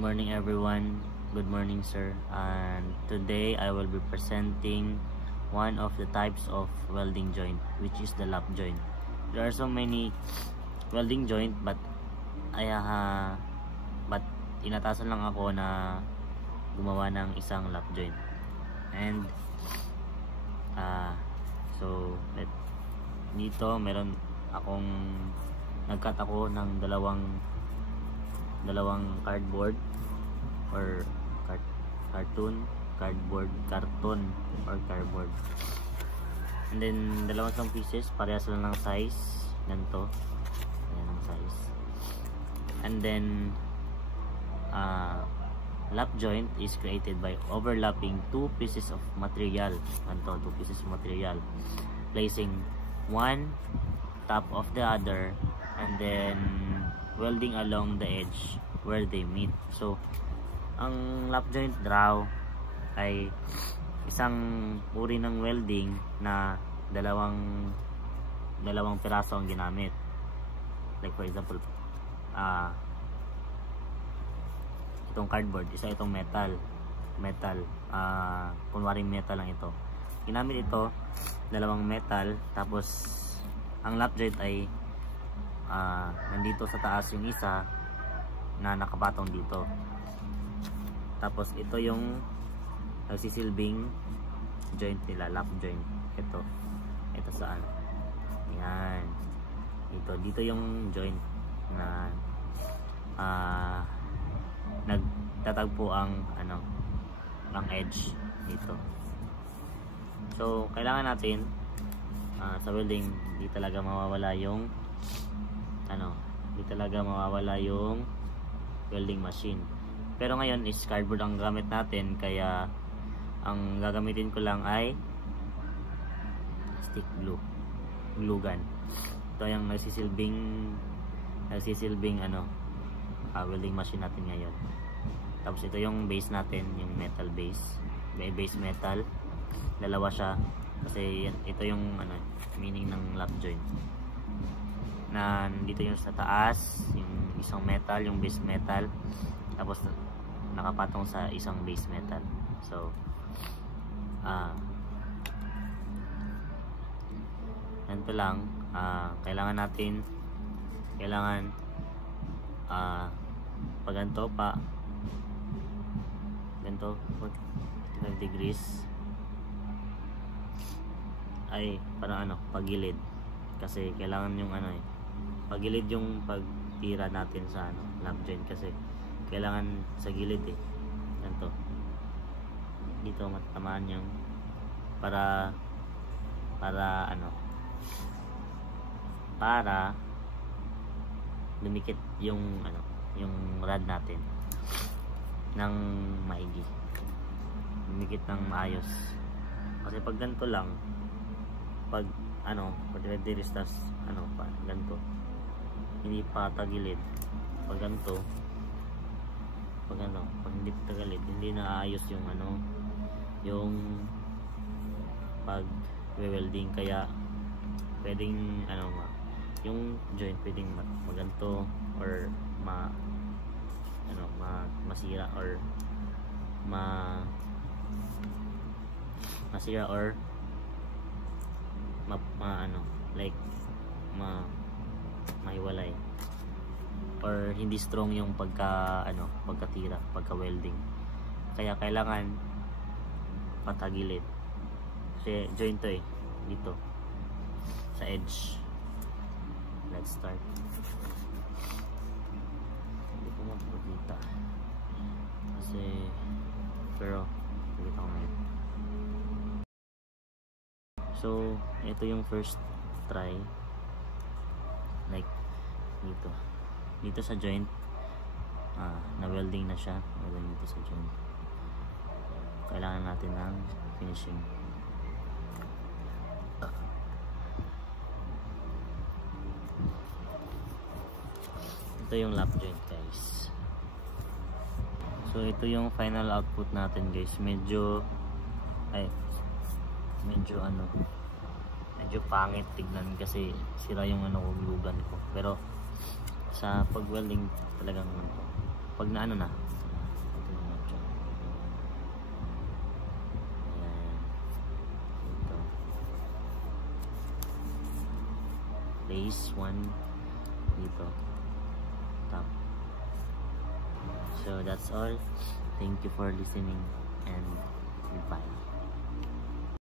morning everyone. Good morning sir. And today I will be presenting one of the types of welding joint, which is the lap joint. There are so many welding joint but inatasan lang ako na gumawa ng isang lap joint. And dito meron akong nagcut ako ng dalawang cardboard or carton or cardboard, and then dalawang isang pieces, parehas lang ng size, ganito, ayan ang size. And then lap joint is created by overlapping two pieces of material, placing one top of the other and then welding along the edge where they meet. So ang lap joint draw ay isang uri ng welding na dalawang piraso ang ginamit. Like for example, itong cardboard, isa itong metal, kunwaring metal lang ito. Ginamit ito, dalawang metal, tapos ang lap joint ay nandito sa taas yung isa na nakapatong dito. Tapos ito yung nagsisilbing joint nila, lap joint. Ito saan? Yan. Dito yung joint na nagtatagpo ang edge dito. So kailangan natin sa welding, di talaga mawawala yung welding machine. Pero ngayon is cardboard ang gamit natin, kaya ang gagamitin ko lang ay stick glue gun. Ito yung nagsisilbing welding machine natin ngayon. Tapos ito yung base natin, yung metal base, metal. Dalawa siya kasi ito yung meaning ng lap joint, na dito yung sa taas yung isang metal, yung base metal, tapos nakapatong sa isang base metal. So ganito lang. Kailangan pag ganito pa, ganito 45 degrees ay parang pagilid, kasi kailangan yung pagilid yung pagtira natin sa lap joint, kasi kailangan sa gilid ganito, dito matamaan yung para dumikit yung rod natin ng maigi, dumikit ng maayos. Kasi pag ganito lang, pag 45 degrees tas ganito, hindi pa tagilid. Pag ganito, pag hindi pa tagilid, hindi na ayos yung pag welding. Kaya pwedeng yung joint pwedeng maganto or masira or mahiwalay or hindi strong yung pagkatira, pagka welding. Kaya kailangan patagilid, kasi joint to dito sa edge. Let's start. Hindi ko makikita kasi, pero nakita ko ngayon. So ito yung first try, like dito sa joint, na welding na siya, dito sa joint. Kailangan natin ng finishing. Ito yung lap joint guys. So ito yung final output natin guys. Medyo pangit tignan kasi sira yung glue gun ko. Pero sa pag welding talagang pag place, one dito top. So that's all. Thank you for listening and goodbye.